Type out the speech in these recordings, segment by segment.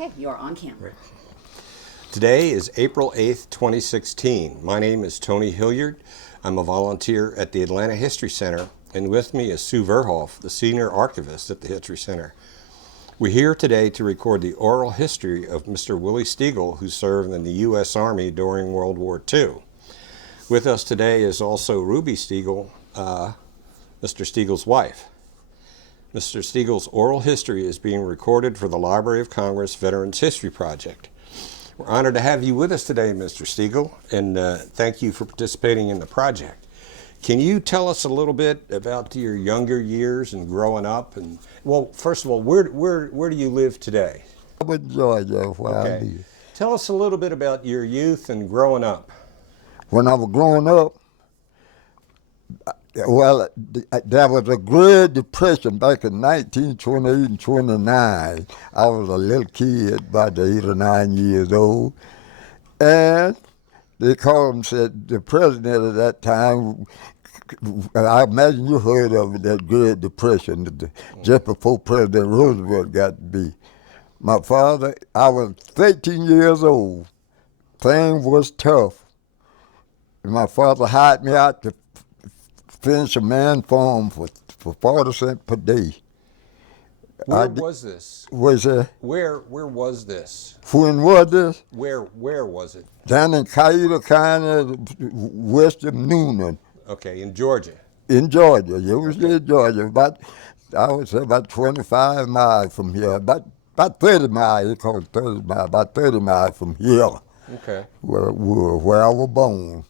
Okay, you're on camera. Today is April 8th, 2016. My name is Tony Hilliard. I'm a volunteer at the Atlanta History Center, and with me is Sue Verhoff, the senior archivist at the History Center. We're here today to record the oral history of Mr. Willie Stegall, who served in the U.S. Army during World War II. With us today is also Ruby Stegall, Mr. Stegall's wife. Mr. Stegall's oral history is being recorded for the Library of Congress Veterans History Project. We're honored to have you with us today, Mr. Stegall, and thank you for participating in the project. Can you tell us a little bit about your younger years and growing up? And well, first of all, where do you live today? I'm in Georgia, where I Okay. live. Tell us a little bit about your youth and growing up. When I was growing up, well, there was a Great Depression back in 1928 and 29. I was a little kid, about 8 or 9 years old, and they called and said the president at that time, I imagine you heard of it, that Great Depression, just before President Roosevelt got to be. My father, I was 13 years old. Things was tough. My father hired me out to finish a man farm for 40 cents per day. Where was this? Was Where was this? when was this? Where was it? Down in Cayuga County, west of Noonan, Okay, in Georgia. in Georgia. It was in Georgia. I would say about 25 miles from here. About 30 miles, they call it 30 miles, about 30 miles from here, Okay. where I was born.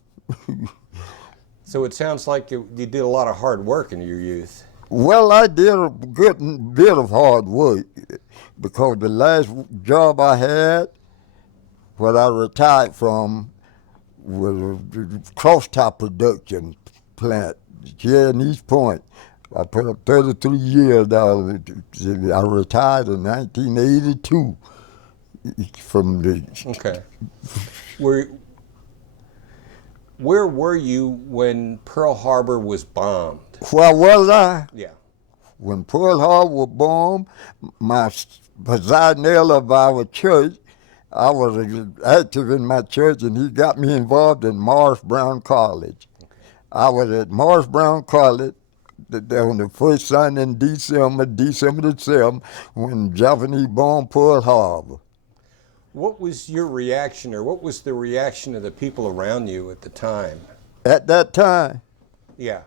So it sounds like you did a lot of hard work in your youth. Well, I did a good bit of hard work because the last job I had, what I retired from, was a cross-top production plant here in East Point. I put up 33 years down. I retired in 1982 from the... Okay. Where were you when Pearl Harbor was bombed? Where was I? Yeah. When Pearl Harbor was bombed, my presiding elder of our church, I was active in my church, and he got me involved in Morris Brown College. I was at Morris Brown College on the first Sunday in December the 7th, when Japanese bombed Pearl Harbor. What was your reaction, or what was the reaction of the people around you at the time? At that time, Yeah.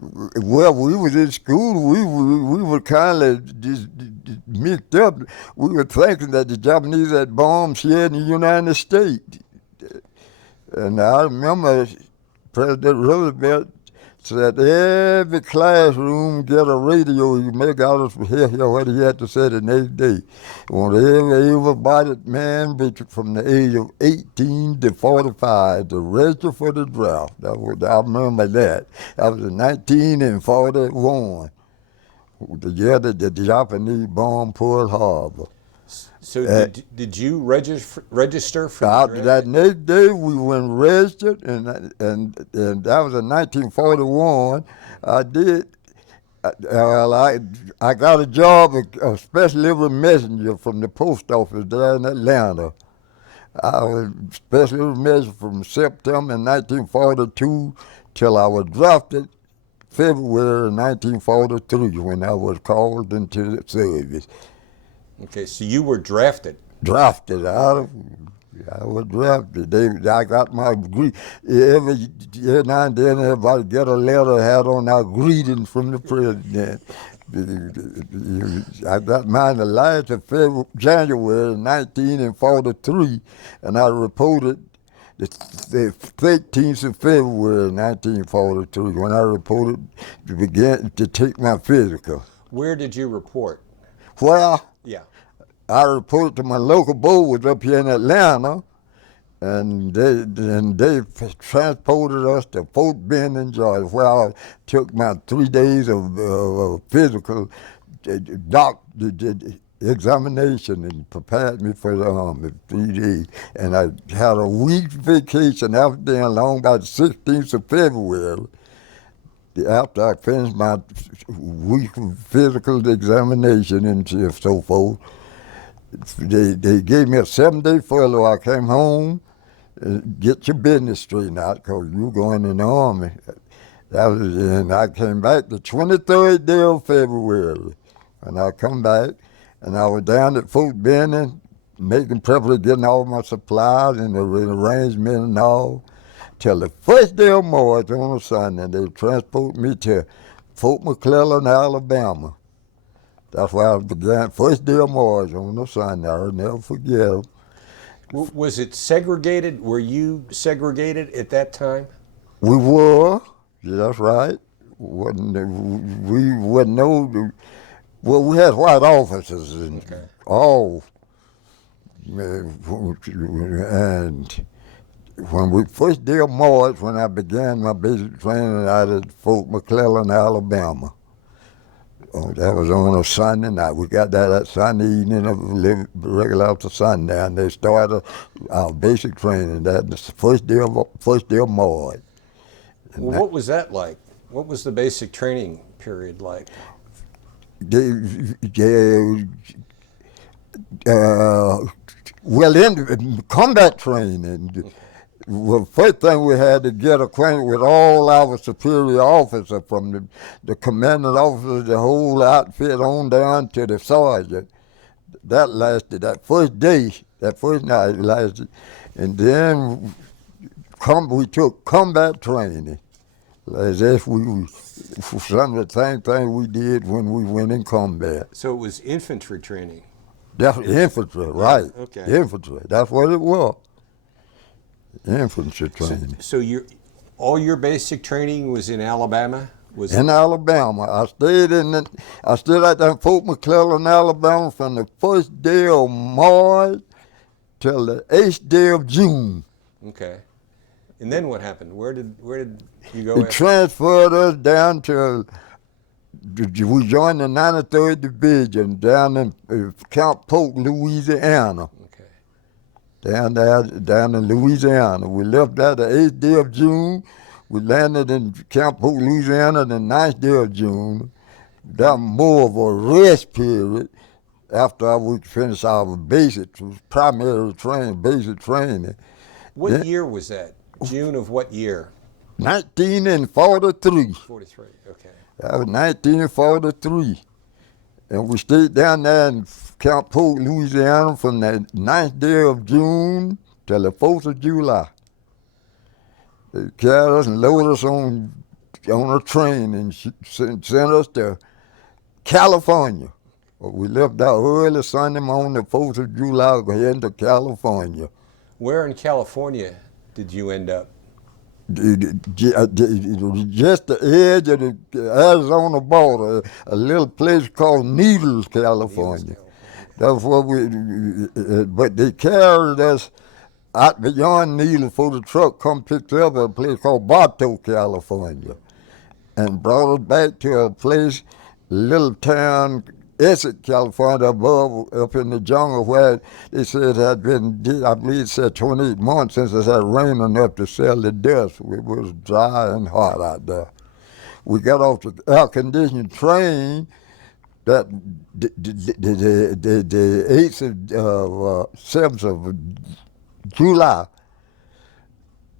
well, we was in school. We were kind of just mixed up. We were thinking that the Japanese had bombs here in the United States. And I remember President Roosevelt said every classroom get a radio. You make out hear what he had to say the next day. Want everybody, man, from the age of 18 to 45 to register for the draft. I remember that. That was in 1941. The year that the Japanese bombed Pearl Harbor. So did you register for the After draft? that next day, we went and registered, and that was in 1941. I did. I got a job, a special delivery messenger from the post office there in Atlanta. I was special delivery messenger from September 1942 till I was drafted February 1943 when I was called into the service. Okay, so you were drafted. Drafted I was drafted. I got my every now and then everybody get a letter, had on our greeting from the president. I got mine the last of January 1943, and I reported the 13th of February 1943 when I reported to begin to take my physical. Where did you report? Well, Yeah. I reported to my local board up here in Atlanta, and they transported us to Fort Benning, Georgia, where I took my 3 days of physical examination and prepared me for the Army, 3 days. And I had a week's vacation after then, along by the 16th of February. After I finished my week of physical examination and so forth, They gave me a 7-day furlough. I came home, get your business straightened out because you going in the Army. And I came back the 23rd day of February. And I come back, and I was down at Fort Benning, making preparation, getting all my supplies and the arrangement and all, till the first day of March on a Sunday. They transported me to Fort McClellan, Alabama. That's where I began, first day of March on a Sunday. I'll never forget it. Was it segregated? Were you segregated at that time? We were, yeah, that's right. We wasn't no, well, we had white officers and Okay. all. And when we first day of March, when I began my basic training out at Fort McClellan, Alabama. That was on a Sunday night. We got there that Sunday evening, regular after Sunday, and they started our basic training. That the first day of March. Well, what was that like? What was the basic training period like? Well, in combat training, well, first thing we had to get acquainted with all our superior officers, from the commanding officer, the whole outfit on down to the sergeant. That lasted, that first day, that first night lasted. And then we took combat training, as if some of the same thing we did when we went in combat. So it was infantry training. Definitely infantry, right. Okay. Infantry, that's what it was. Infantry training. So all your basic training was in Alabama? In Alabama. I stayed at that Fort McClellan, Alabama from the first day of March till the 8th day of June. Okay. And then what happened? Where did you go? They transferred us down to, we joined the 93rd Division down in Camp Polk, Louisiana. Down in Louisiana. We left there the 8th day of June. We landed in Camp Polk, Louisiana the 9th day of June. That was more of a rest period after we finished our basic training. What year was that? June of what year? 1943. 43, okay. That was 1943. And we stayed down there in Camp Polk, Louisiana from the 9th day of June till the 4th of July. They carried us and loaded us on a train and sent us to California. We left out early Sunday morning, the 4th of July, heading to California. Where in California did you end up? Just the edge of the Arizona border, a little place called Needles, California. That's what but they carried us out beyond Needles before the truck come picked us up at a place called Bartow, California, and brought us back to a place, little town, Essex, California, above, up in the jungle, where they said it had been, I believe it said 28 months since it had rained enough to sell the dust. It was dry and hot out there. We got off the air-conditioned train that the 8th of 7th of July.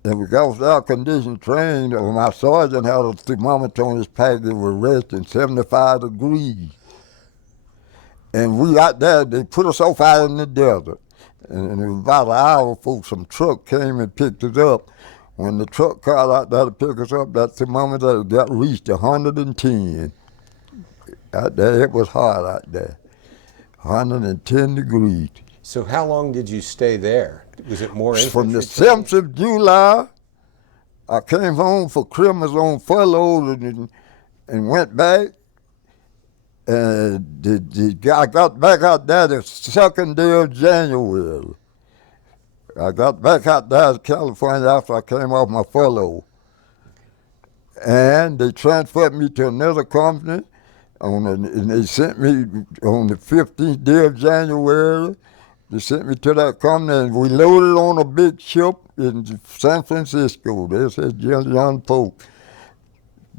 And we got off the air-conditioned train. My sergeant had a thermometer on his pack that was resting 75 degrees. And we out there, they put us off out in the desert. And it was about an hour before some truck came and picked us up. When the truck car out there to pick us up, that thermometer got reached 110. Out there, it was hot out there, 110 degrees. So how long did you stay there? Was it more infantry From the training? 7th of July, I came home for Christmas on furlough and went back. And I got back out there the 2nd day of January. I got back out there to California after I came off my furlough. And they transferred me to another company, and they sent me on the 15th day of January. They sent me to that company, and we loaded on a big ship in San Francisco. They said John Polk.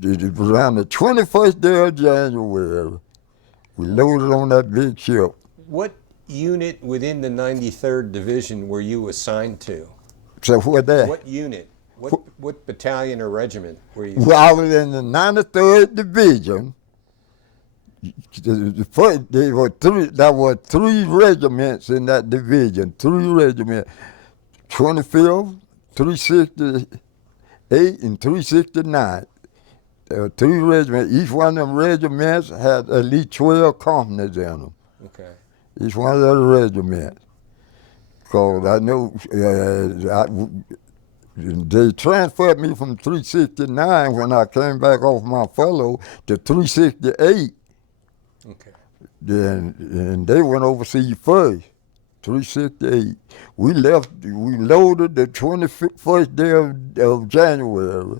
It was around the 21st day of January. We loaded on that big ship. What unit within the 93rd Division were you assigned to? So what that? What unit? What battalion or regiment were you? Well, I was in the 93rd Division. There were three regiments in that division, 25th, 368, and 369. There were three regiments. Each one of them regiments had at least 12 companies in them. Okay. Each one of those regiments. Because I know they transferred me from 369 when I came back off my fellow to 368. Okay. And they went overseas first, 368. We loaded the 21st day of January.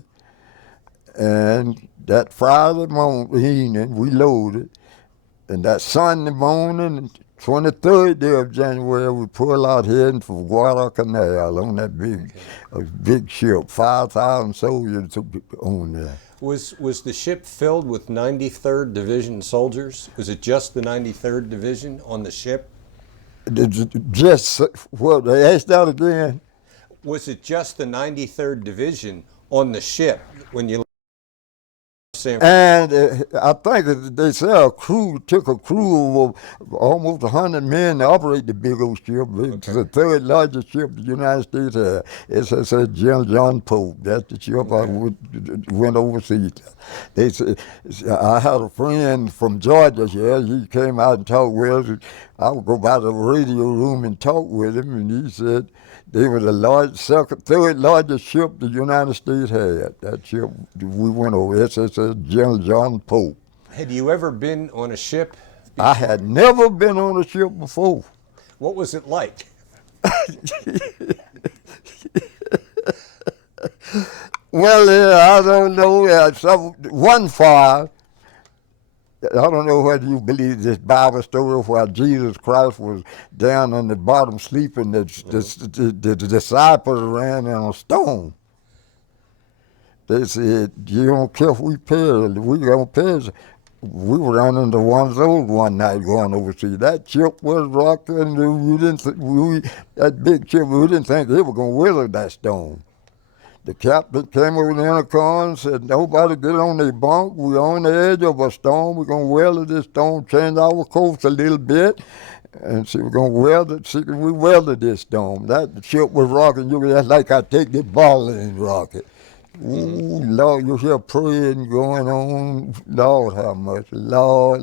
And that Friday morning, we loaded. And that Sunday morning, 23rd day of January, we pulled out heading for Guadalcanal on that big ship, 5,000 soldiers on there. Was the ship filled with 93rd Division soldiers? Was it just the 93rd Division on the ship? Just, what, they asked that again? Was it just the 93rd Division on the ship when you left San Francisco? And I think they said took a crew of almost 100 men to operate the big old ship. It's the third largest ship the United States had. It's General John Pope. That's the ship I went overseas. They said, I had a friend from Georgia here. He came out and talked with us. I would go by the radio room and talk with him, and he said they were the third largest ship the United States had. That ship we went over, SSS General John Pope. Had you ever been on a ship before? I had never been on a ship before. What was it like? Well, I don't know. One fire, I don't know whether you believe this Bible story where Jesus Christ was down on the bottom sleeping. The disciples ran in a stone. They said, you don't care if we perish, we don't perish. We were down in the one night going overseas. That ship was rocking. That big ship, we didn't think they were going to weather that storm. The captain came over the intercom and said, nobody get on their bunk. We're on the edge of a storm. We're going to weather this storm, change our course a little bit. And so we're going to weather this storm. That ship was rocking. That's like I take the ball and rock it. Ooh, Lord, you hear praying going on. Lord, how much? Lord.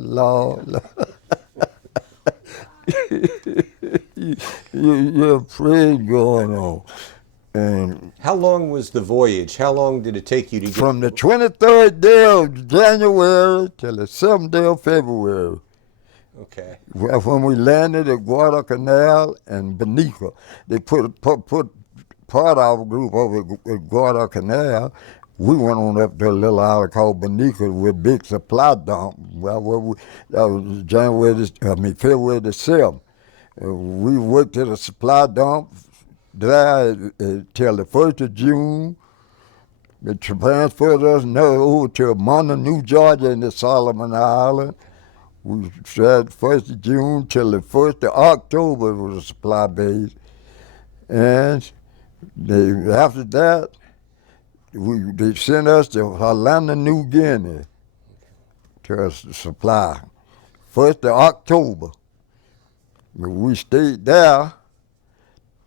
you hear praying going on. And how long was the voyage? How long did it take you to get from the 23rd day of January till the 7th day of February? Okay. When we landed at Guadalcanal and Benicia, they put part of our group over at Guadalcanal. We went on up to a little island called Benicia with a big supply dump. Well, that was February the 7th. We worked at a supply dump there till the 1st of June. They transferred us over to Montana, Georgia in the Solomon Island. We stayed 1st of June till the 1st of October was a supply base. And after that, they sent us to Atlanta, New Guinea to a supply. 1st of October. We stayed there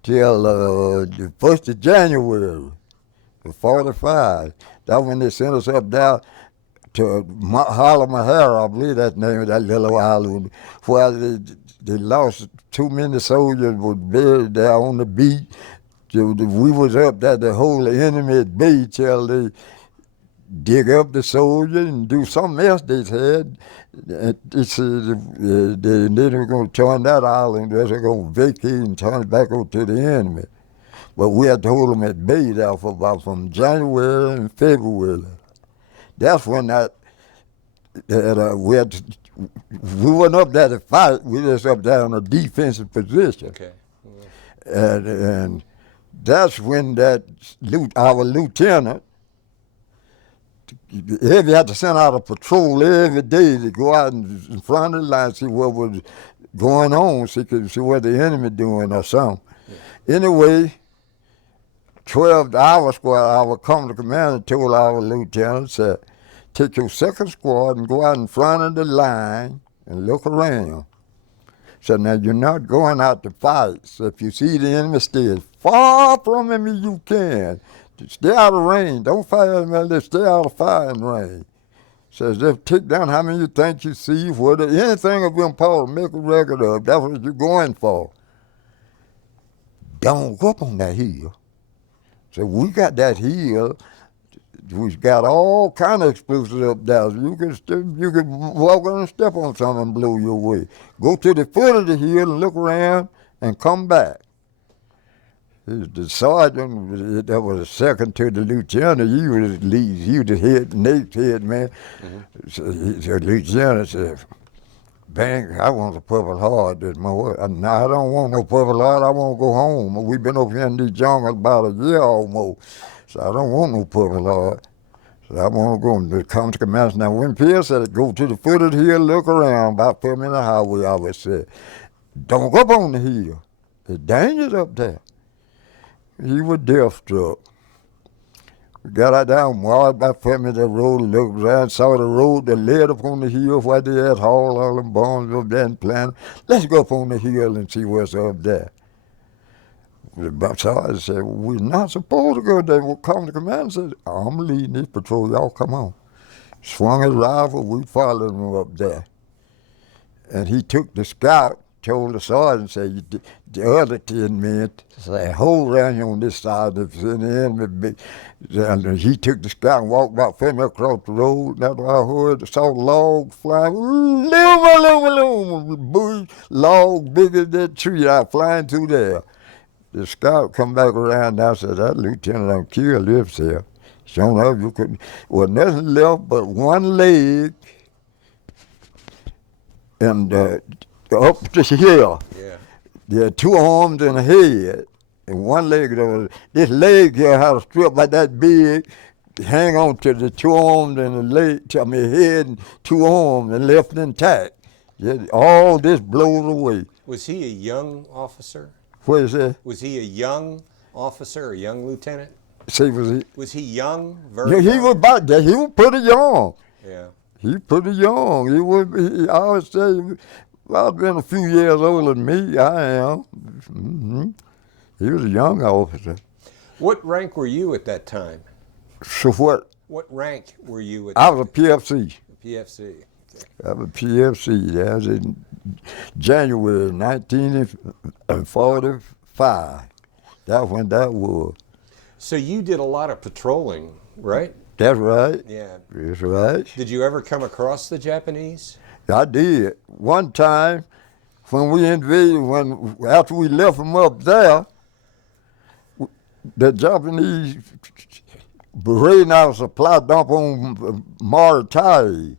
till the 1st of January, 45. That's when they sent us up there to Mahara, I believe that's the name of that little island, where they lost too many soldiers was buried there on the beach. So we was up there to hold the enemy at bay till they dig up the soldiers and do something else they said. They said they were going to turn that island, they were going to vacate and turn it back over to the enemy. But we had to hold them at bay there for about from January and February. That's when we weren't up there to fight, we just up there in a defensive position. Okay. And that's when our lieutenant, he had to send out a patrol every day to go out in front of the line, see what was going on so he could see what the enemy doing or something. Anyway, 12 hours squad, our company commander told our lieutenant, said, take your second squad and go out in front of the line and look around. So now you're not going out to fight. So if you see the enemy, stay as far from him as you can. Stay out of range. Don't fire him, just stay out of firing range. Says just take down how many you think you see, whether anything of importance, make a record of. That's what you're going for. Don't go up on that hill. So we got that hill. We got all kind of explosives up there. You could walk on and step on something and blow your way. Go to the foot of the hill and look around and come back. The sergeant that was second to the lieutenant, he was the head, Nate's head man. Mm-hmm. So the lieutenant said, "Bang, I want a Purple Heart this morning. No, I don't want no Purple Heart. I want to go home. We've been over here in these jungles about a year almost. So I don't want no Purple Heart. So I want to go and come to command." Now, when Pierre said, go to the foot of the hill, look around, about 4 minutes highway, I always said, don't go up on the hill. There's dangers up there. He was death-struck. We got out there and walked about 4 minutes that road, looked around, saw the road that led up on the hill where they had hauled all them bombs up there and planted. Let's go up on the hill and see what's up there. The sergeant said, we're not supposed to go there. We'll come to command and said, I'm leading this patrol. Y'all come on. Swung his rifle. We followed him up there. And he took the scout, told the sergeant, said, the other 10 men, say, hold around here on this side of the enemy. And he took the scout and walked about 4 minutes across the road. That's what I heard. Saw logs flying. Bush log bigger than that tree out flying through there. The scout come back around and I said, that lieutenant done killed himself. Sure enough, you could, well, nothing left but one leg and up the hill. Yeah. There are 2 arms and a head, and one leg. This leg here had a strip like that big, hang on to the 2 arms and the leg, head and 2 arms and left intact. Yeah, all this blows away. Was he a young officer? What is that? Was he a young officer, a young lieutenant? See, was he young? Yeah, he was about that. He was pretty young. Yeah. He pretty young. I would say, about been a few years older than me. I am. Mm-hmm. He was a young officer. What rank were you at that time? So what? What rank were you at? I was a PFC. A PFC. Okay. I was a PFC. That was in January 1945. That's when that was. So you did a lot of patrolling, right? That's right. Yeah. That's right. Did you ever come across the Japanese? I did. One time when we invaded, after we left them up there, the Japanese raiding our supply dump on Maratai.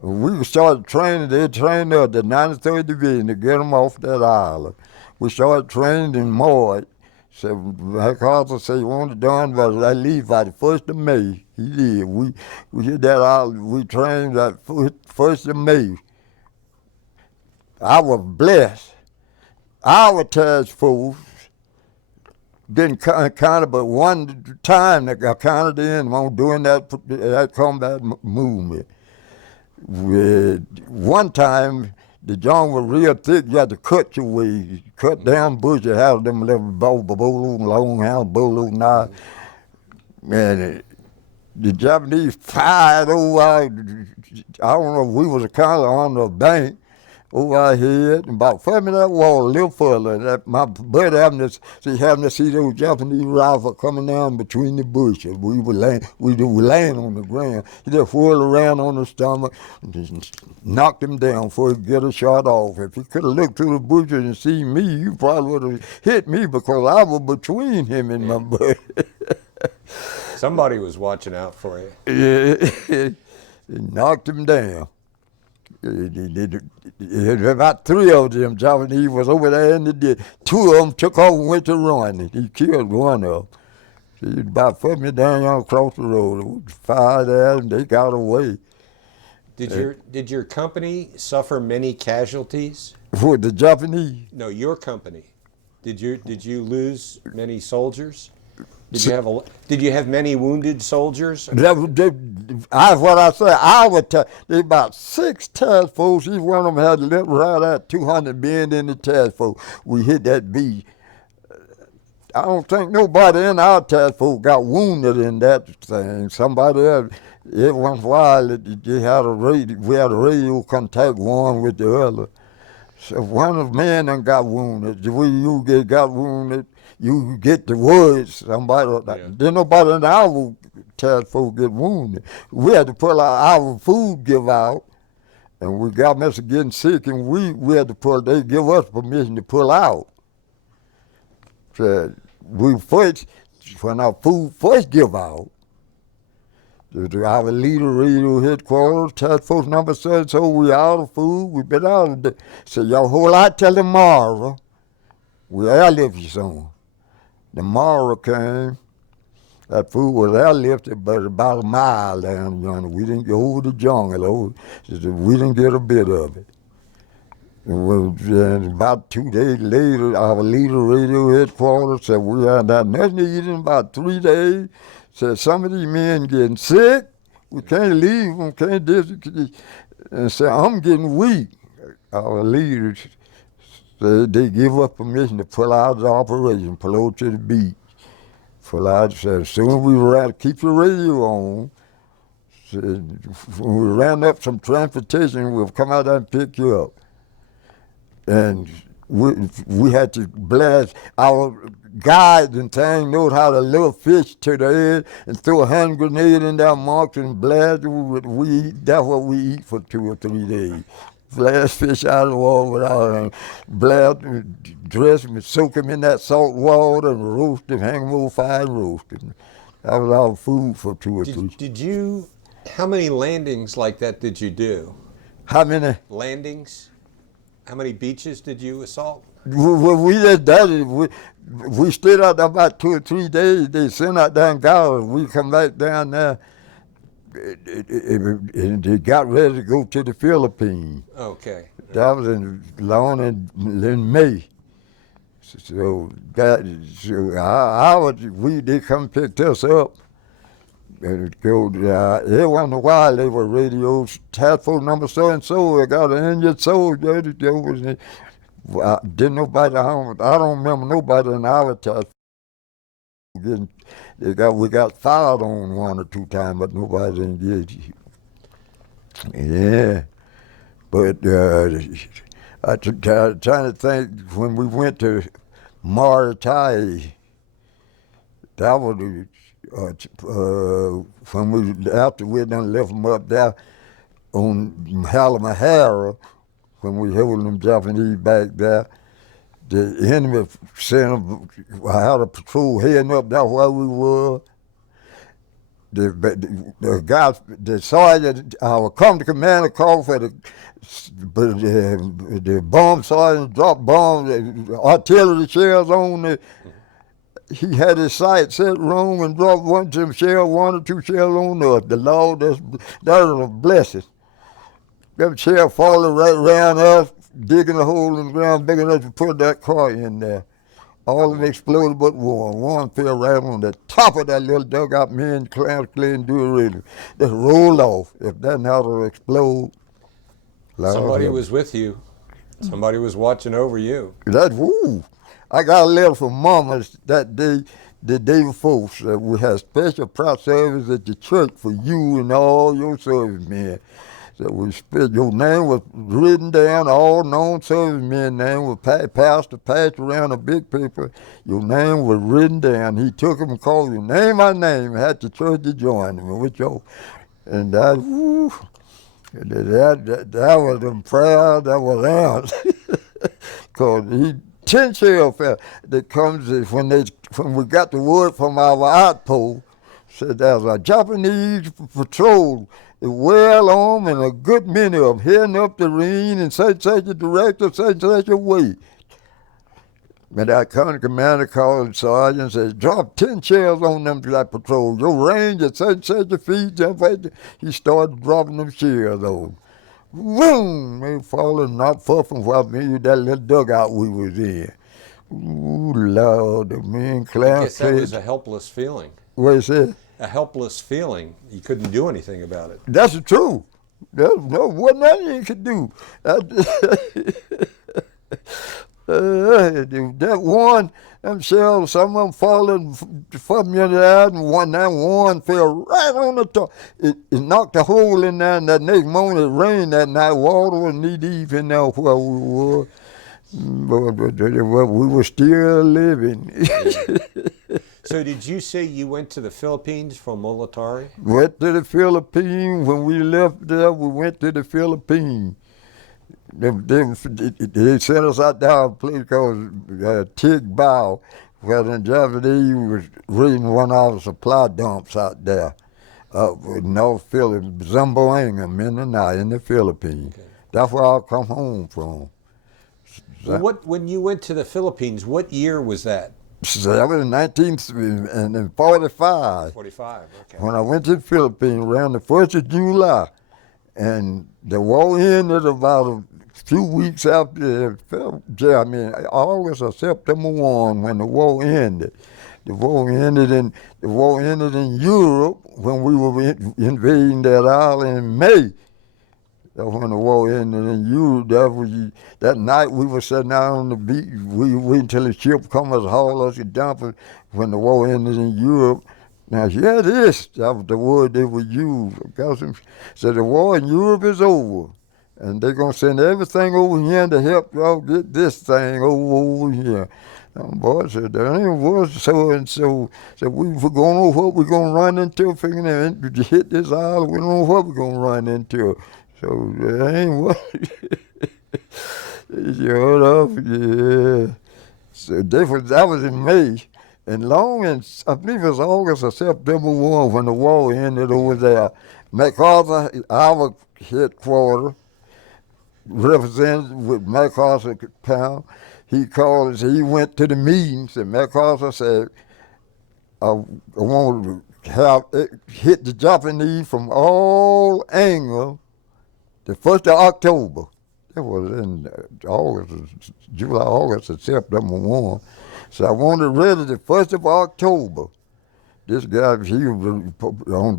We started training, they trained us, the 93rd Division, to get them off that island. We started training in March. So MacArthur said he wanted it done by I leave by the 1st of May. He did. We did that island. We trained that 1st of May. I was blessed. Our task force didn't count, but one time that I counted in on doing that combat movement. One time, the jungle was real thick. You had to cut your way, cut down bushes, have them little long house, bolo knife. And the Japanese fired over I don't know if we was kind of on the bank over our head, and about 5 minutes that wall a little further. That my buddy having to see those Japanese rifles coming down between the bushes. We were laying on the ground. He just whirled around on the stomach and just knocked him down before he could get a shot off. If he could have looked through the bushes and seen me, you probably would have hit me because I was between him and my buddy. Somebody was watching out for you. Yeah, he knocked him down. About 3 of them Japanese was over there, and 2 of them took off and went to run. He killed one of them. He about put me down across the road. We fired at them, they got away. Did your company suffer many casualties? For the Japanese. No, your company. Did you lose many soldiers? Did you have many wounded soldiers? What I say. There about 6 task force. Each one of them had left right at 200 men in the task force. We hit that beach. I don't think nobody in our task force got wounded in that thing. Somebody else, every once in a while, we had a radio contact one with the other. So one of the men done got wounded. Got wounded, you get the words. Didn't nobody in our task force get wounded. We had to pull our food give out, and we got Mr. getting sick, and we had to they give us permission to pull out. So when our food first give out, our leader radio headquarters, task force number so we out of food, we been out of the so y'all hold out till tomorrow. We airlift you some. Tomorrow came, that food was airlifted, but about a mile down yonder. We didn't go over the jungle, we didn't get a bit of it. And about 2 days later, our leader radio headquarters said we had not nothing to eat in about 3 days. Said some of these men getting sick. We can't leave them, can't do it. And said, I'm getting weak. Our leaders said they give us permission to pull out of the operation, pull over to the beach. Pull out, said as soon as we were out, keep the radio on. Said, when we ran up some transportation, we'll come out there and pick you up. And we had to blast. Our guides and thing knows how to lure fish to the head and throw a hand grenade in their marks and blast. That's what we eat for 2 or 3 days. Blast fish out of the water without blast, dress them, soak them in that salt water and roast them, hang them over fire and roast them. That was our food for 2 or 3. How many landings like that did you do? How many? Landings? How many beaches did you assault? We stayed out there about 2 or 3 days. They sent out down Guadalcanal. We come back down there, and they got ready to go to the Philippines. Okay. That was in May. So they come picked us up. And go every once in a while they were radios, task force number so and so. I got an injured soldier. Didn't nobody? I don't remember nobody in our task force. We got fired on 1 or 2 times, but nobody engaged. Yeah, but I'm trying to think when we went to Maratai. That was. After we done left them up there on Hallamahara, when we held them Japanese back there, the enemy had a patrol heading up there where we were. The sergeant, our company commander called for the bomb sergeant dropped bombs, artillery shells on the. He had his sights set wrong and dropped 1 or 2 shells on us. The Lord, that was a blessing. Them shells falling right around us, digging a hole in the ground big enough to put that car in there. All of them exploded but one. One fell right on the top of that little dugout. Me and Clarence Clay and do it really. Just rolled off. If that had to explode. Somebody was with you. Somebody was watching over you. I got a letter from Mama that day, the day before. So we had special prayer service at the church for you and all your servicemen. So your name was written down, all known servicemen name was passed around a big paper. Your name was written down. He took him and called you, name my name, had the church to join him with your, and that was the prayer that was answered. Because 10 shells fell. That comes when we got the word from our outpost, said there's a Japanese patrol, well armed and a good many of them heading up the ravine in such a direction, such a way. And our county commander called the sergeant and said, drop 10 shells on them to that patrol. Your range at such a feet. He started dropping them shells on. Boom! They falling not far from what me, that little dugout we was in. Ooh, Lord, the men I Clark guess that was a helpless feeling. What you say? A helpless feeling. You couldn't do anything about it. That's the truth. There wasn't nothing you could do. That one, them shells, some of them falling from me there, and that one fell right on the top. It knocked a hole in there, and that next morning it rained that night. Water was knee deep in there where we were. But we were still living. So did you say you went to the Philippines from Molotari? Went to the Philippines. When we left there, we went to the Philippines. They sent us out there a place called Tigbao, where the Japanese was raiding one of the supply dumps out there, in North Philippines, Zamboanga, Mindanao, in the Philippines. Okay. That's where I come home from. Well, when you went to the Philippines, what year was that? That was in 1945. 45, okay. When I went to the Philippines around the 1st of July, and the war ended about a few weeks after, August or September 1, when the war ended. The war ended in Europe when we were invading that island in May. That's when the war ended in Europe. That night we were sitting out on the beach. We waited until the ship come and haul us and dump us when the war ended in Europe. Now, hear this. That was the word they would use. So the war in Europe is over. And they're going to send everything over here to help y'all get this thing over here. And boy said, there ain't was so-and-so. So we don't know what we're going to run into. Figuring to hit this island, we don't know what we're going to run into. So there ain't what. Shut up, yeah. So that was in May. And I believe it was August or September 1 when the war ended over there. MacArthur, our headquarters, represented with MacArthur Pound, he called us, he went to the meetings, and MacArthur said, I want to have hit the Japanese from all angles the 1st of October. That was in July, August, or September 1. So I wanted ready the 1st of October. This guy, he was on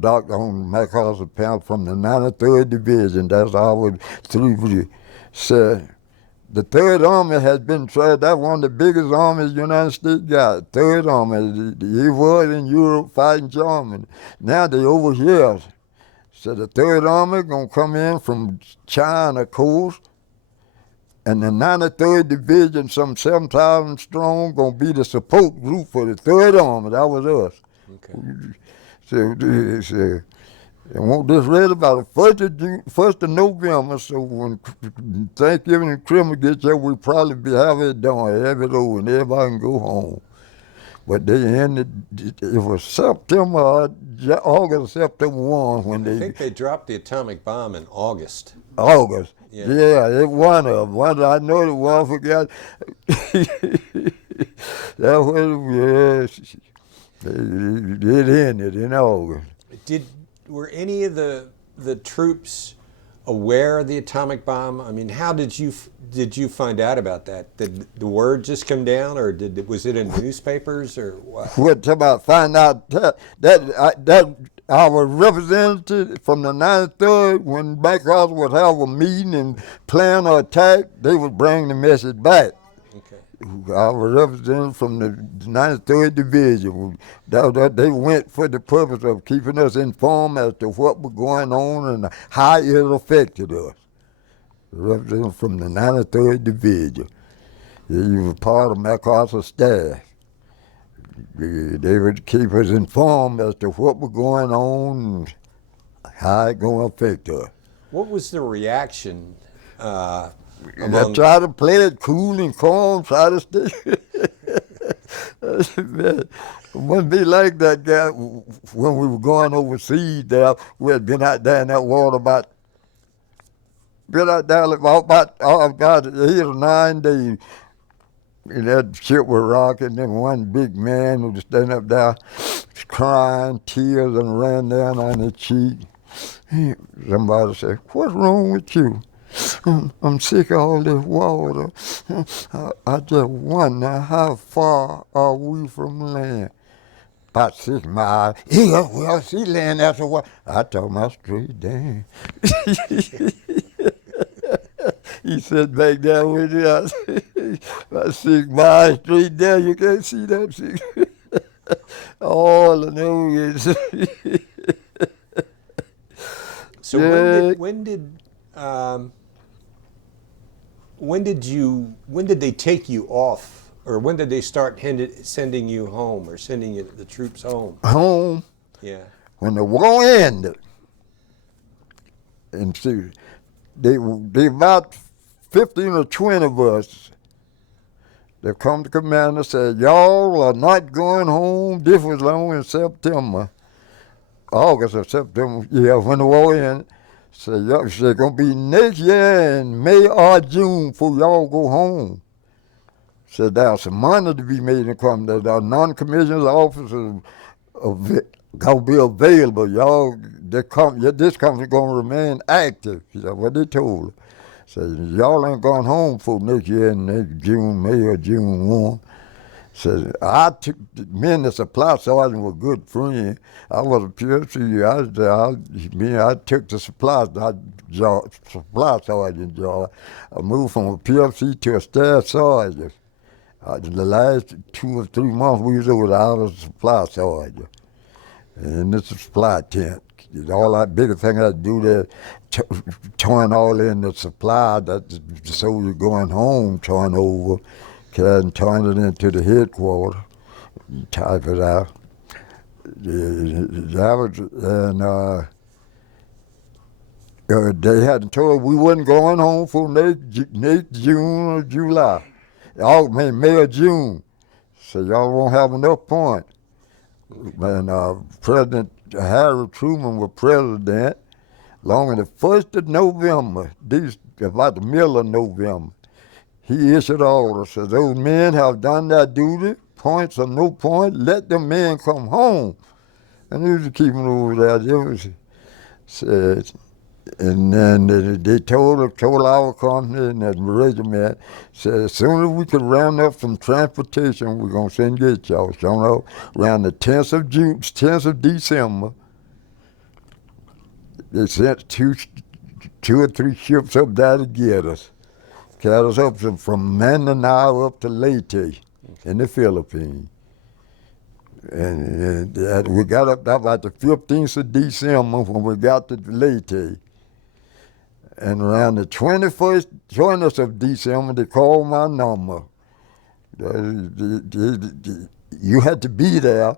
MacArthur Pound from the 93rd Division. That's our 3. So the 3rd Army has been tried. That's one of the biggest armies the United States got. 3rd Army. They was in Europe fighting Germany. Now they over here. So the 3rd Army going to come in from China, of course. And the 93rd Division, some 7,000 strong, going to be the support group for the 3rd Army. That was us. Okay. So I want this ready about the 1st of November, so when Thanksgiving and Christmas gets here, we'll probably be having it done, have it over, and everybody can go home. But they ended, it was August, September 1 when I think they dropped the atomic bomb in August. August. Yeah, It one of them. I know the one, I forgot. That was, it ended in August. Were any of the troops aware of the atomic bomb? I mean, how did you find out about that? Did the word just come down, or was it in newspapers, or what? What about find out that our representative from the 93rd, when MacArthur would have a meeting and plan an attack, they would bring the message back. Okay. Our representative from the 93rd Division, they went for the purpose of keeping us informed as to what was going on and how it affected us. The representative from the 93rd Division. He was part of MacArthur's staff. They would keep us informed as to what was going on and how it going to affect us. What was the reaction I try to play it cool and calm, try to stay. It wouldn't be like that guy when we were going overseas there. We had been out there in that water about 8 or 9 days. And that ship was rocking. Then one big man who was standing up there crying, tears and ran down on his cheek. Somebody said, "What's wrong with you?" "I'm sick of all this water. I just wonder how far are we from land?" "About 6 miles." "Yeah, well, see land after a while." I told my straight down. He said back there with me, I said, "About 6 miles straight down, you can't see that 6." All I know is So yeah. when did they take you off, or when did they start sending you home, or sending the troops home? Home Yeah. when the war ended. And see, they about 15 or 20 of us. They come to command and said, "Y'all are not going home." This was long in September, August or September. Yeah, when the war ended. So y'all said gonna be next year in May or June before y'all go home. So there's some money to be made in come. There are non-commissioned officers gonna be available. Y'all, this company gonna remain active. That's what they told us. So y'all ain't going home for next year in next June, May or June 1. So me and the supply sergeant were good friends. I was a PFC. I took the supply sergeant job. I moved from a PFC to a staff sergeant. The last 2 or 3 months we was over there, I was a supply sergeant. And this is supply tent. All that biggest thing I do there, turn all in the supply that the soldier going home, turn over, and turn it into the headquarters, type it out. They had told us we wasn't going home for next June or July. May or June. So y'all won't have enough points. And President Harry Truman was president long in the 1st of November, about the middle of November. He issued orders. So those men have done their duty, points or no points, let them men come home. And he was keeping over there. It was said. And then they told our company and that regiment, said, as soon as we could round up some transportation, we're going to send get y'all. So around the 10th of December, they sent two or three ships up there to get us. Carried us up from Mindanao up to Leyte in the Philippines. And we got up there about the 15th of December when we got to Leyte. And around the 20th of December, they called my number. You had to be there.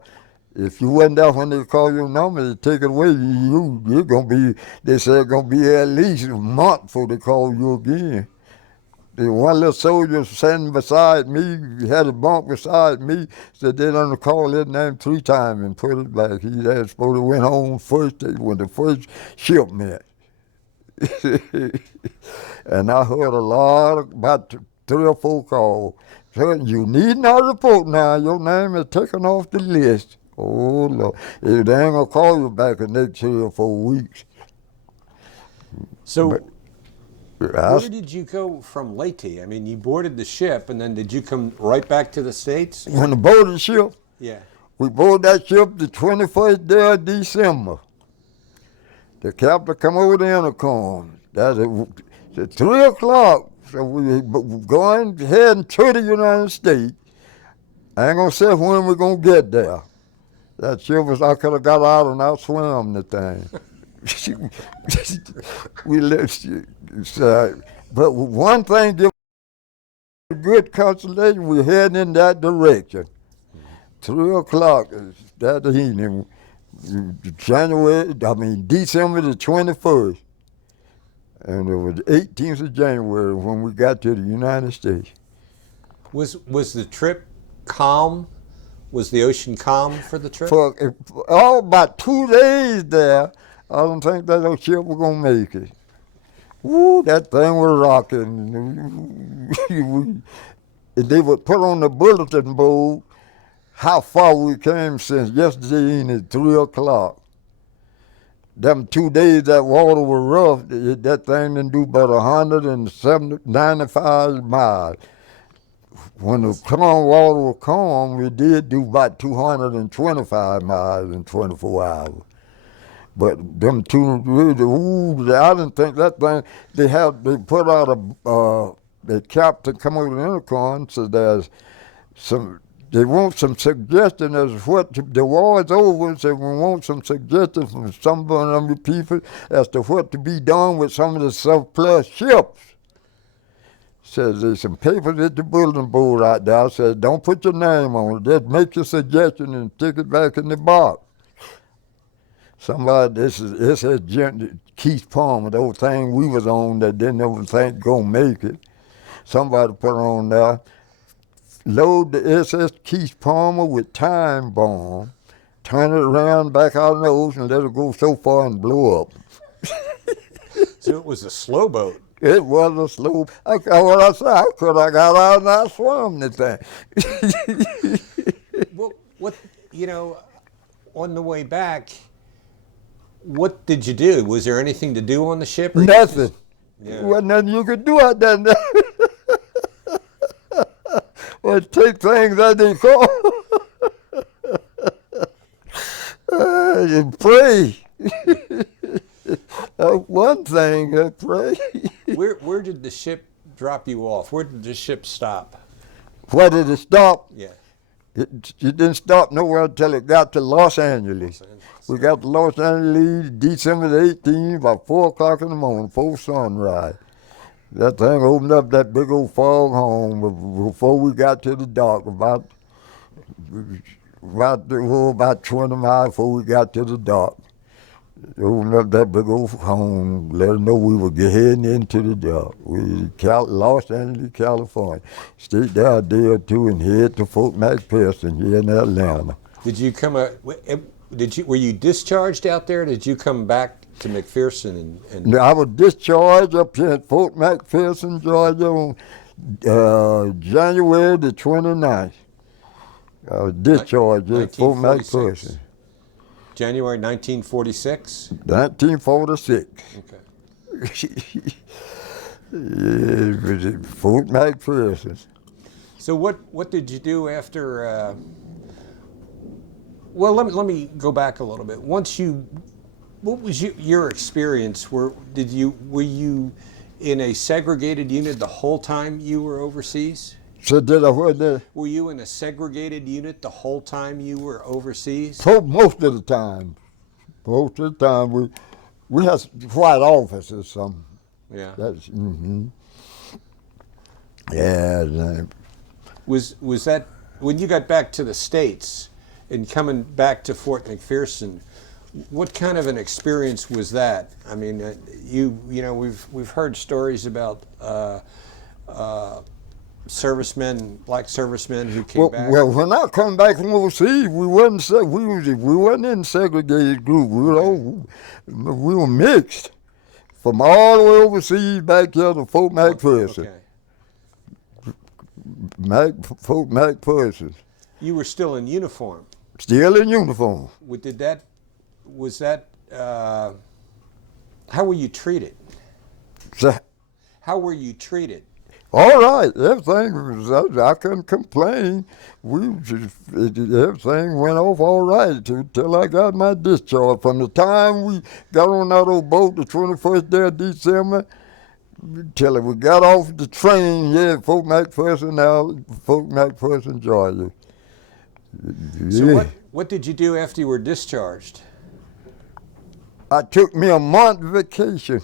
If you wasn't there when they called your number, they take it away. You're gonna be. They said it's gonna be at least a month before they call you again. The one little soldier standing beside me, had a bunk beside me, said they done called his name 3 times and put it back. He had supposed to went home first when the first shipment. And I heard about 3 or 4 calls. So you need not report now. Your name is taken off the list. Oh, Lord. They ain't going to call you back in the next 3 or 4 weeks. So where did you go from Leyte? I mean, you boarded the ship, and then did you come right back to the States? When we boarded the ship? Yeah. We boarded that ship the 21st day of December. The captain come over the intercom. That's at 3 o'clock. So we going heading to the United States. I ain't gonna say when we're gonna get there. That ship I could have got out and outswam the thing. We left. But one thing give good consolation. We're heading in that direction. 3 o'clock that evening. December the 21st. And it was the 18th of January when we got to the United States. Was the trip calm? Was the ocean calm for the trip? For about 2 days there, I don't think that little ship was going to make it. Woo, that thing was rocking. they would put on the bulletin board how far we came since yesterday evening at 3 o'clock. Them 2 days that water was rough, that thing didn't do about 195 miles. When the calm water was calm, we did do about 225 miles in 24 hours. But them two, I didn't think that thing, they put out the captain come over the intercom, so there's some, they want some suggestion as to what, the war's over, so we want some suggestions from some of them people as to what to be done with some of the surplus ships. Says there's some papers at the bulletin board out there. Says don't put your name on it. Just make your suggestion and stick it back in the box. Somebody, this is Keith Palmer, the old thing we was on that didn't ever think gonna make it. Somebody put on there, load the SS Keith Palmer with time bomb, turn it around back out in the ocean, let it go so far and blow up. So it was a slow boat. It was a slow. What I said, I could have got out and I swam the thing. Well, on the way back, what did you do? Was there anything to do on the ship? Or Nothing. Yeah. Wasn't nothing you could do out there. Well, take things as they come. And pray. One thing, pray. Where did the ship drop you off? Where did the ship stop? Where did it stop? Yeah. It didn't stop nowhere until it got to Los Angeles. We got to Los Angeles December the 18th, about 4 o'clock in the morning, before sunrise. That thing opened up that big old fog horn before we got to the dock, about 20 miles before we got to the dock. They opened up that big old horn, let us know we were heading into the dock. We Los Angeles, California. Stayed there a day or two and head to Fort McPherson here in Atlanta. Did you come? Were you discharged out there? Did you come back to McPherson? No, I was discharged up here at Fort McPherson, Georgia, on January the 29th. I was discharged at Fort McPherson. January 1946? 1946. Okay. Yeah, Fort McPherson. So what did you do after? Well, let me go back a little bit. What was your experience? Were you in a segregated unit the whole time you were overseas? So did I what there? Were you in a segregated unit the whole time you were overseas? Most of the time. Most of the time we had white officers. Some. Yeah. That's Yeah. Was that when you got back to the States and coming back to Fort McPherson? What kind of an experience was that? I mean, we've heard stories about black servicemen who came back. Well, when I come back from overseas, we wasn't in segregated group. We were mixed from all the way overseas back here to Fort McPherson. Okay. Fort McPherson. You were still in uniform. Still in uniform. How were you treated? So, How were you treated? all right, everything was, I couldn't complain. Everything went off all right till I got my discharge. From the time we got on that old boat, the 21st day of December, till we got off the train here at Fort McPherson, Georgia. So what did you do after you were discharged? I took me a month vacation.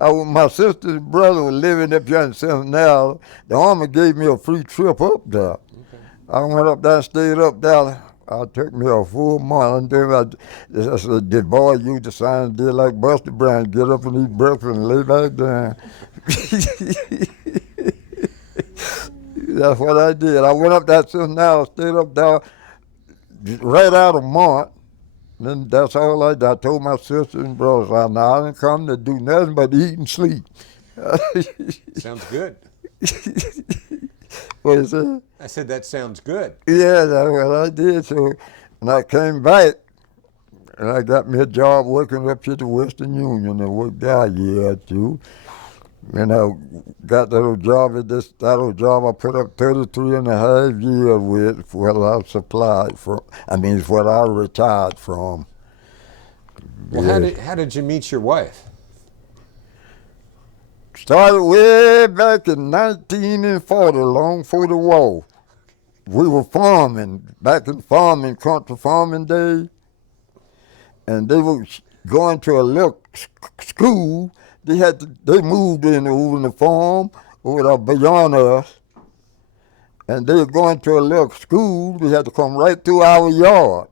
My sister's brother was living up here in Cincinnati. The Army gave me a free trip up there. Okay. I went up there and stayed up there. I took me a full month. And then I said, the boy used to sign did like Buster Brown, get up and eat breakfast and lay back down. That's what I did. I went up there to Cincinnati, stayed up there right out of month. Then that's all I did. I told my sisters and brothers, I didn't come to do nothing but eat and sleep. Sounds good. What is it? I said that sounds good. Yeah, well, I did. So, and I came back, and I got me a job working up at the Western Union. I worked there a year or two. And I got that old job I put up 33 and a half years with what I was supplied from. I mean, it's what I retired from. Well, Yes. how did you meet your wife? Started way back in 1940, long before the war. We were farming, back in farming, country farming days. And they were going to a little school. They moved over in the farm over there beyond us. And they were going to a little school. They had to come right through our yard.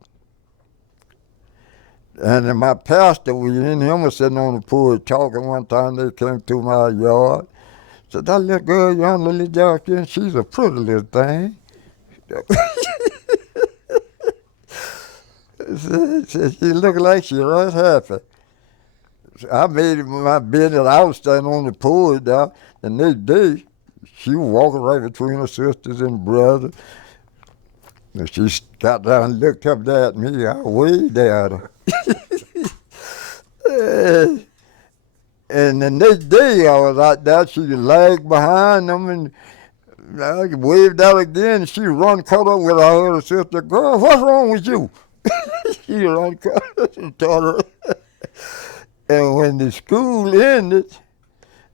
And then my pastor, we and him was sitting on the porch talking one time. They came through my yard. Said, that little girl, young little dark-skinned, she's a pretty little thing. Said, she looked like she was happy. So I made it my business. I was standing on the porch there. The next day, she was walking right between her sisters and brothers. And she got down and looked up there at me. I waved at her. And the next day I was out there, she lagged behind them and I waved out again. She run caught up with her other sister. Girl, what's wrong with you? She run caught up and told her. And when the school ended,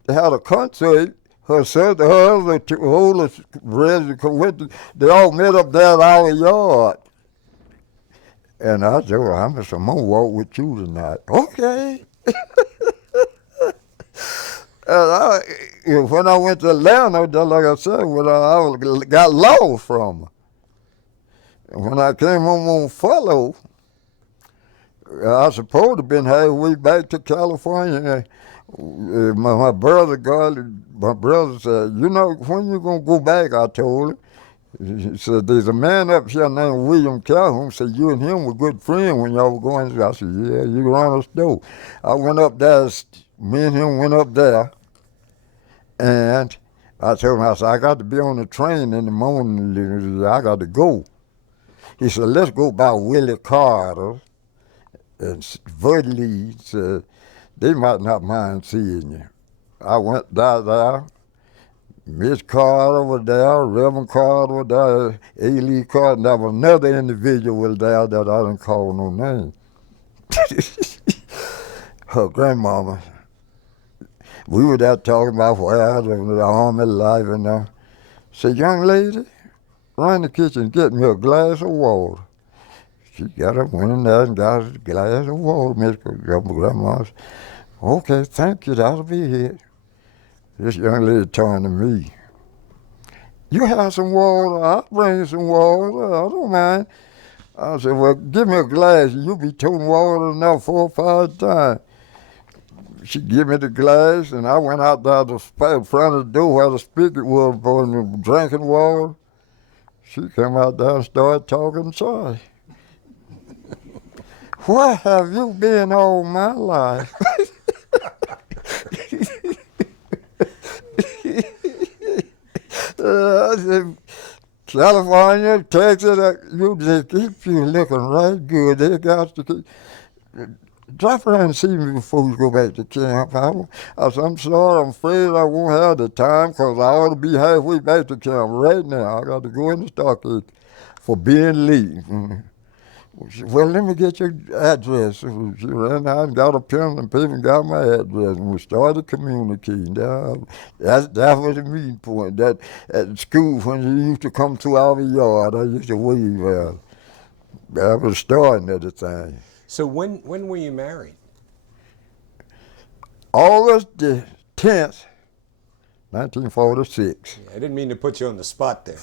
they had a concert. Her sister, her other two older brothers, they all met up there at our yard. And I said, well, I'm going to walk with you tonight. Okay. And when I went to Atlanta, just like I said, I got lost from her. And when I came home on follow, I was supposed to have been halfway back to California. My brother said, you know, when you going to go back, I told him. He said, there's a man up here named William Calhoun. Said, you and him were good friends when y'all were going. I said, yeah, you run us door. I went up there, me and him went up there, and I told him, I said, I got to be on the train in the morning. I got to go. He said, let's go by Willie Carter and Vertley. Said, they might not mind seeing you. I went down there. Miss Carter was there, Reverend Carter was there, A. Lee Carter, and there was another individual was there that I didn't call no name. Her grandmama. We were there talking about where the army life and said, young lady, run in the kitchen, get me a glass of water. She got up, went in there and got a glass of water. Miss Grandma said, okay, thank you, that'll be it. This young lady turned to me. You have some water? I'll bring you some water. I don't mind. I said, well, give me a glass. You'll be toting water now 4 or 5 times. She gave me the glass, and I went out there to the front of the door where the spigot was for drinking water. She came out there and started talking shy. Where have you been all my life? I said, California, Texas, you just keep you looking right good. They got to keep, drop around and see me before you go back to camp. I said, I'm sorry, I'm afraid I won't have the time because I ought to be halfway back to camp right now. I got to go in the stockade for being late. Well, let me get your address. She ran out and got a pen and paper and got my address, and we started communicating. That was the meeting point. That at school, when you used to come to our yard, I used to wave at her. That was starting at the time. So when were you married? August the 10th, 1946. Yeah, I didn't mean to put you on the spot there.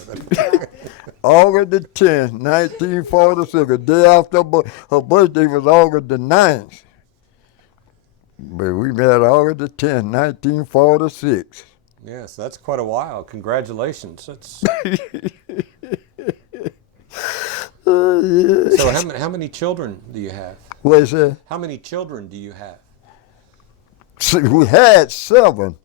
August the 10th, 1946. The day after her birthday was August the 9th. But we met August the 10th, 1946. Yes, that's quite a while. Congratulations. That's... Yeah. So how many children do you have? What is that? How many children do you have? We had 7.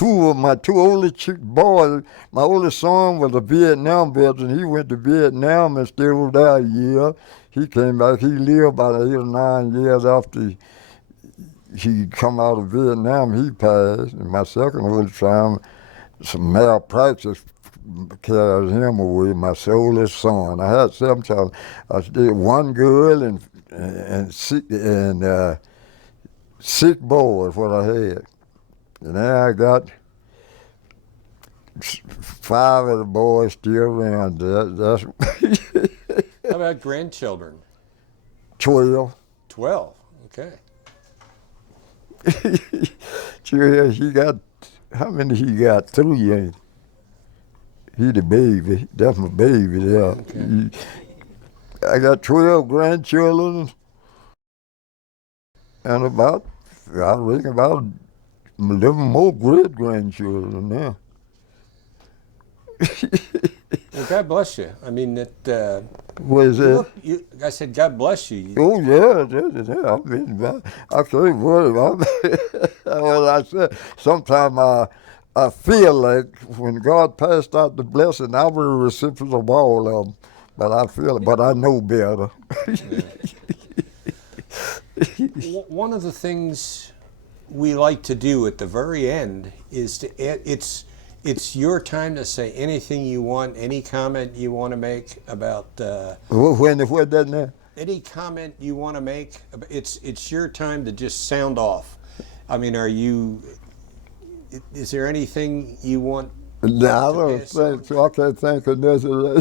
my two oldest boys, my oldest son was a Vietnam veteran. He went to Vietnam and stayed over there a year. He came back. He lived about 8 or 9 years after he come out of Vietnam. He passed. And my second oldest son, some malpractice carried him away. My oldest son. I had 7 children. I did 1 girl and 6 boys. What I had. And then I got 5 of the boys still around. That's How about grandchildren? 12. 12. Okay. Sure, he got, how many he got? 3, ain't he? He the baby. That's my baby there. Okay. I got 12 grandchildren and about, I reckon about 11 more great-grandchildren now. Well, God bless you. I mean, What is that? I said, God bless you. Oh, yeah. I mean, I can't worry about it. Well, I said, sometimes I feel like when God passed out the blessing, I was a recipient of all of them. But I feel it, but I know better. One of the things we like to do at the very end is it's your time to say anything you want, any comment you want to make about When that now? any comment you want to make. It's your time to just sound off. I mean, is there anything you want? No, I don't think so. I can't think of nothing.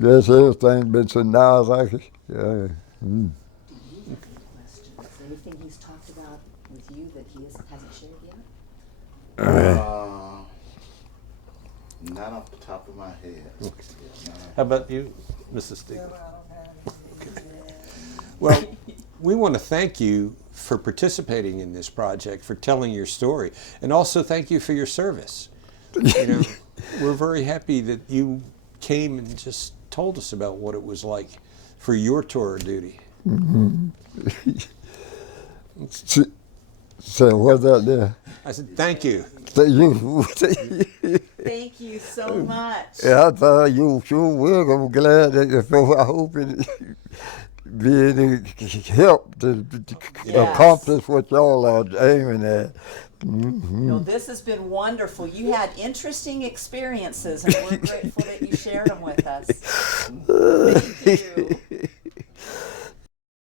Guess everything's been so nice. Yeah. Questions. Anything he's talked about with you that he hasn't shared yet? Not off the top of my head. How about you, Mrs. Stegall? Okay. Well, we want to thank you for participating in this project, for telling your story, and also thank you for your service. You know, we're very happy that you came and just told us about what it was like for your tour of duty. Mm-hmm. So what's that there? I said, thank you. Thank you. Thank you so much. Yeah, I thought you sure will. I'm glad that I hope it be any help to Yes. accomplish what y'all are aiming at. Mm-hmm. No, this has been wonderful. You had interesting experiences, and we're grateful that you shared them with us. Thank you.